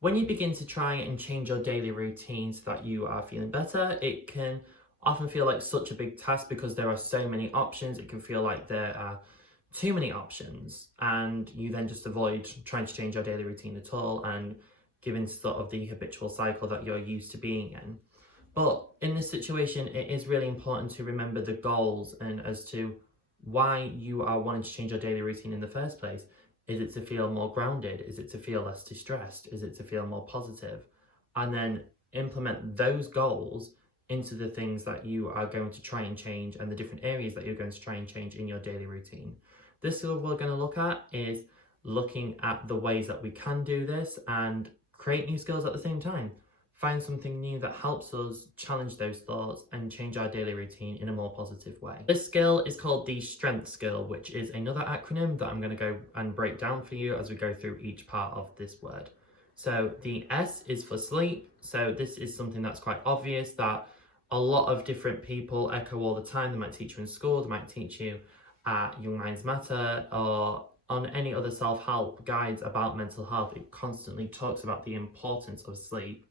When you begin to try and change your daily routine so that you are feeling better, it can often feel like such a big task because there are so many options. It can feel like there are too many options, and you then just avoid trying to change your daily routine at all and give into sort of the habitual cycle that you're used to being in. But in this situation, it is really important to remember the goals and as to why you are wanting to change your daily routine in the first place. Is it to feel more grounded? Is it to feel less distressed? Is it to feel more positive? And then implement those goals into the things that you are going to try and change and the different areas that you're going to try and change in your daily routine. This skill we're going to look at is looking at the ways that we can do this and create new skills at the same time. Find something new that helps us challenge those thoughts and change our daily routine in a more positive way. This skill is called the strength skill, which is another acronym that I'm going to go and break down for you as we go through each part of this word. So the S is for sleep. So this is something that's quite obvious that a lot of different people echo all the time. They might teach you in school, they might teach you at Young Minds Matter or on any other self-help guides about mental health. It constantly talks about the importance of sleep.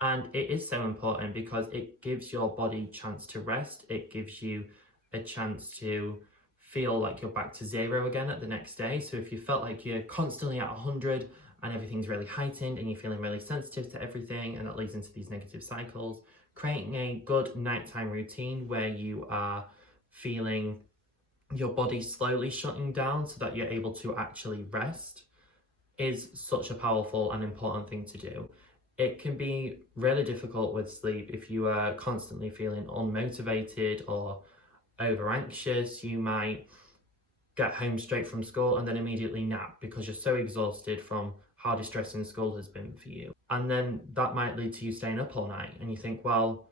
And it is so important because it gives your body a chance to rest. It gives you a chance to feel like you're back to zero again at the next day. So if you felt like you're constantly at 100 and everything's really heightened and you're feeling really sensitive to everything, and that leads into these negative cycles, creating a good nighttime routine where you are feeling your body slowly shutting down so that you're able to actually rest is such a powerful and important thing to do. It can be really difficult with sleep if you are constantly feeling unmotivated or over anxious. You might get home straight from school and then immediately nap because you're so exhausted from how distressing school has been for you. And then that might lead to you staying up all night and you think, well,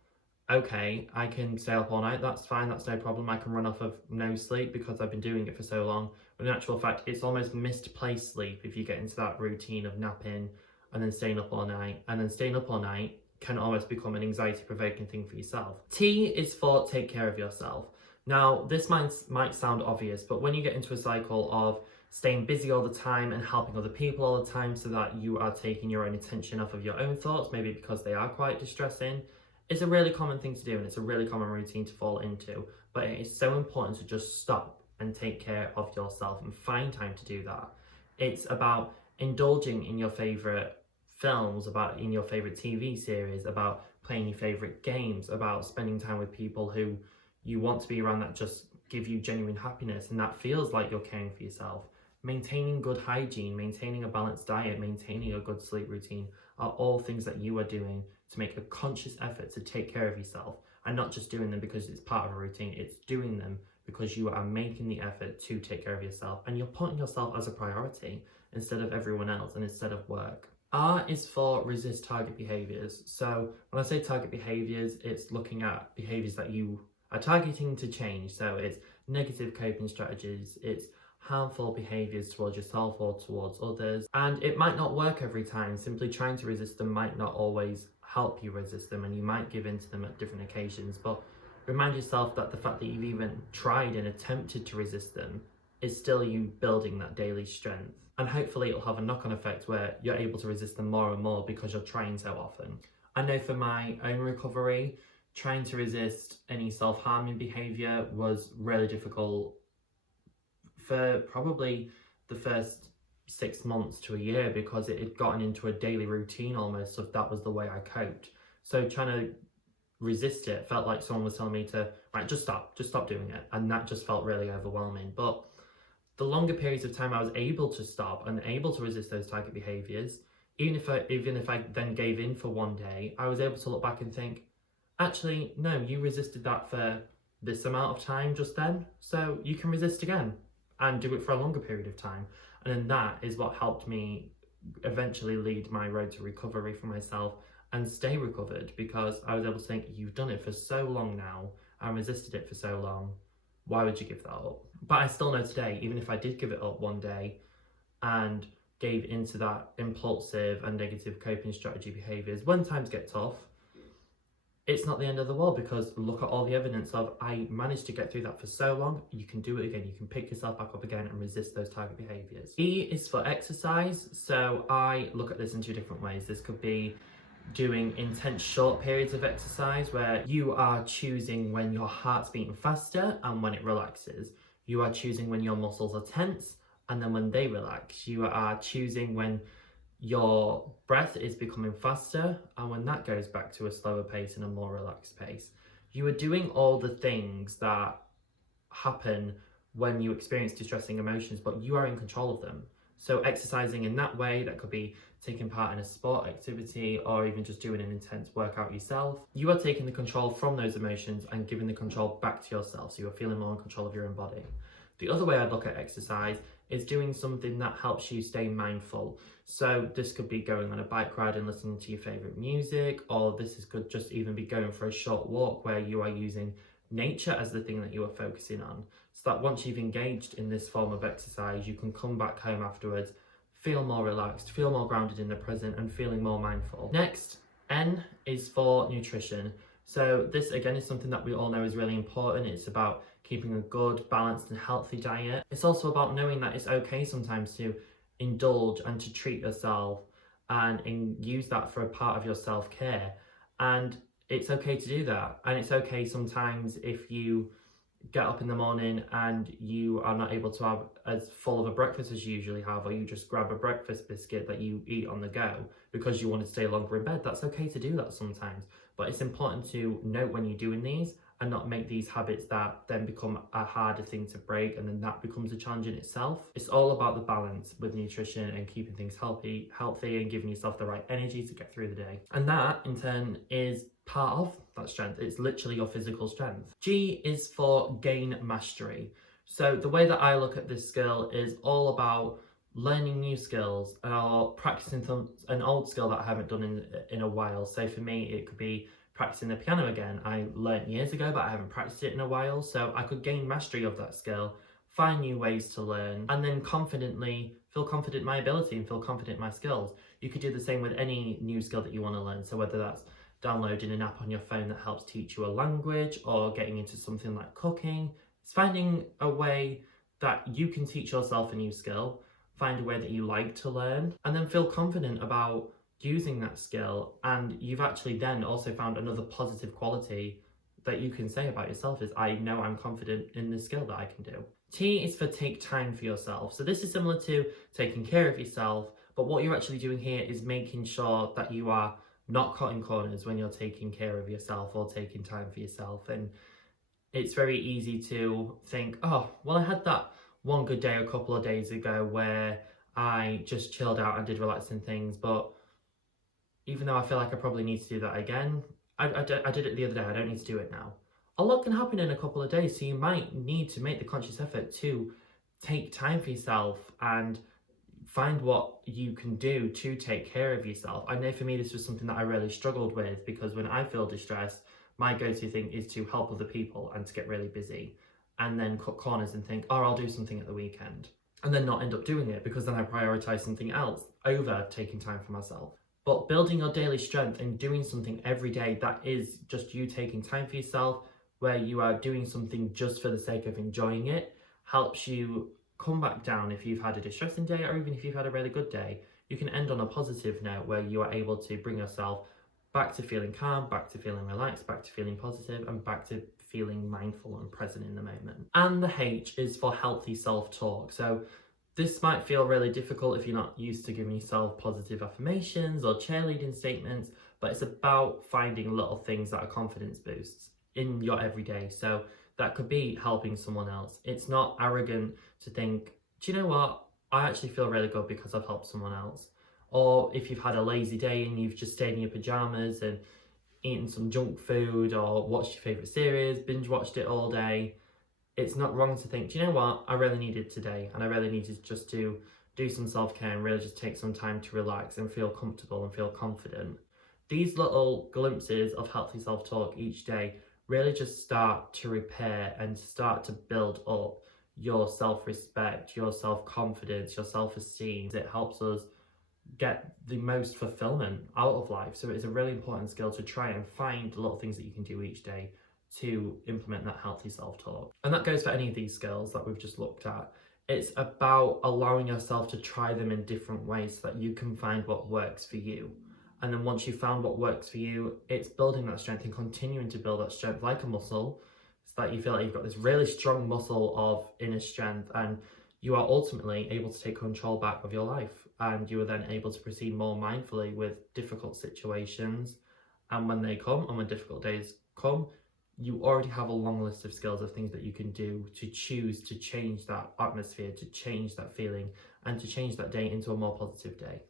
okay, I can stay up all night, that's fine, that's no problem, I can run off of no sleep because I've been doing it for so long. But in actual fact, it's almost misplaced sleep if you get into that routine of napping and then staying up all night, and then staying up all night can almost become an anxiety-provoking thing for yourself. T is for take care of yourself. Now, this might sound obvious, but when you get into a cycle of staying busy all the time and helping other people all the time so that you are taking your own attention off of your own thoughts, maybe because they are quite distressing, it's a really common thing to do and it's a really common routine to fall into. But it is so important to just stop and take care of yourself and find time to do that. It's about indulging in your favourite films, about in your favorite TV series, about playing your favorite games, about spending time with people who you want to be around that just give you genuine happiness and that feels like you're caring for yourself. Maintaining good hygiene, maintaining a balanced diet, maintaining a good sleep routine are all things that you are doing to make a conscious effort to take care of yourself, and not just doing them because it's part of a routine. It's doing them because you are making the effort to take care of yourself and you're putting yourself as a priority instead of everyone else and instead of work. R is for resist target behaviors. So when I say target behaviors, it's looking at behaviors that you are targeting to change. So it's negative coping strategies, it's harmful behaviors towards yourself or towards others. And it might not work every time. Simply trying to resist them might not always help you resist them, and you might give in to them at different occasions. But remind yourself that the fact that you've even tried and attempted to resist them is still you building that daily strength. And hopefully it'll have a knock-on effect where you're able to resist them more and more because you're trying so often. I know for my own recovery, trying to resist any self-harming behaviour was really difficult for probably the first 6 months to a year because it had gotten into a daily routine almost, so that was the way I coped. So trying to resist it felt like someone was telling me to, right, just stop doing it. And that just felt really overwhelming. But the longer periods of time I was able to stop and able to resist those target behaviours, even if I then gave in for one day, I was able to look back and think, actually, no, you resisted that for this amount of time just then, so you can resist again and do it for a longer period of time. And then that is what helped me eventually lead my road to recovery for myself and stay recovered, because I was able to think, you've done it for so long now and resisted it for so long, why would you give that up? But I still know today, even if I did give it up one day and gave into that impulsive and negative coping strategy behaviours, when times get tough, it's not the end of the world, because look at all the evidence of I managed to get through that for so long. You can do it again. You can pick yourself back up again and resist those target behaviors. E is for exercise. So I look at this in two different ways. This could be doing intense short periods of exercise where you are choosing when your heart's beating faster and when it relaxes. You are choosing when your muscles are tense and then when they relax. You are choosing when your breath is becoming faster and when that goes back to a slower pace and a more relaxed pace. You are doing all the things that happen when you experience distressing emotions, but you are in control of them. So exercising in that way, that could be taking part in a sport activity or even just doing an intense workout yourself. You are taking the control from those emotions and giving the control back to yourself, so you're feeling more in control of your own body. The other way I'd look at exercise is doing something that helps you stay mindful. So this could be going on a bike ride and listening to your favourite music, or could just even be going for a short walk where you are using nature as the thing that you are focusing on. So that once you've engaged in this form of exercise, you can come back home afterwards, feel more relaxed, feel more grounded in the present and feeling more mindful. Next, N is for nutrition. So this again is something that we all know is really important. It's about keeping a good, balanced and healthy diet. It's also about knowing that it's okay sometimes to indulge and to treat yourself and use that for a part of your self-care. And it's okay to do that. And it's okay sometimes if you get up in the morning and you are not able to have as full of a breakfast as you usually have, or you just grab a breakfast biscuit that you eat on the go because you want to stay longer in bed. That's okay to do that sometimes. But it's important to note when you're doing these and not make these habits that then become a harder thing to break, and then that becomes a challenge in itself. It's all about the balance with nutrition and keeping things healthy and giving yourself the right energy to get through the day. And that in turn is part of that strength. It's literally your physical strength. G is for gain mastery. So the way that I look at this skill is all about learning new skills or practicing an old skill that I haven't done in a while. So for me, it could be practicing the piano again. I learnt years ago, but I haven't practiced it in a while. So I could gain mastery of that skill, find new ways to learn, and then confidently feel confident in my ability and feel confident in my skills. You could do the same with any new skill that you want to learn. So whether that's downloading an app on your phone that helps teach you a language or getting into something like cooking, it's finding a way that you can teach yourself a new skill, find a way that you like to learn, and then feel confident about using that skill. And you've actually then also found another positive quality that you can say about yourself is, I know I'm confident in this skill that I can do. T is for take time for yourself. So this is similar to taking care of yourself, but what you're actually doing here is making sure that you are not cutting corners when you're taking care of yourself or taking time for yourself. And it's very easy to think, oh, well, I had that one good day a couple of days ago where I just chilled out and did relaxing things, but even though I feel like I probably need to do that again, I did it the other day, I don't need to do it now. A lot can happen in a couple of days, so you might need to make the conscious effort to take time for yourself and find what you can do to take care of yourself. I know for me this was something that I really struggled with, because when I feel distressed, my go-to thing is to help other people and to get really busy and then cut corners and think, oh, I'll do something at the weekend, and then not end up doing it because then I prioritize something else over taking time for myself. But building your daily strength and doing something every day that is just you taking time for yourself, where you are doing something just for the sake of enjoying it, helps you come back down if you've had a distressing day, or even if you've had a really good day. You can end on a positive note where you are able to bring yourself back to feeling calm, back to feeling relaxed, back to feeling positive, and back to feeling mindful and present in the moment. And the H is for healthy self-talk. So this might feel really difficult if you're not used to giving yourself positive affirmations or cheerleading statements, but it's about finding little things that are confidence boosts in your everyday. So that could be helping someone else. It's not arrogant to think, do you know what? I actually feel really good because I've helped someone else. Or if you've had a lazy day and you've just stayed in your pajamas and eaten some junk food or watched your favourite series, binge watched it all day, it's not wrong to think, do you know what? I really needed today, and I really needed just to do some self-care and really just take some time to relax and feel comfortable and feel confident. These little glimpses of healthy self-talk each day really just start to repair and start to build up your self-respect, your self-confidence, your self-esteem. It helps us get the most fulfillment out of life. So it's a really important skill to try and find little things that you can do each day to implement that healthy self-talk. And that goes for any of these skills that we've just looked at. It's about allowing yourself to try them in different ways so that you can find what works for you. And then once you've found what works for you, it's building that strength and continuing to build that strength like a muscle, so that you feel like you've got this really strong muscle of inner strength, and you are ultimately able to take control back of your life, and you are then able to proceed more mindfully with difficult situations. And when they come, and when difficult days come, you already have a long list of skills of things that you can do to choose to change that atmosphere, to change that feeling, and to change that day into a more positive day.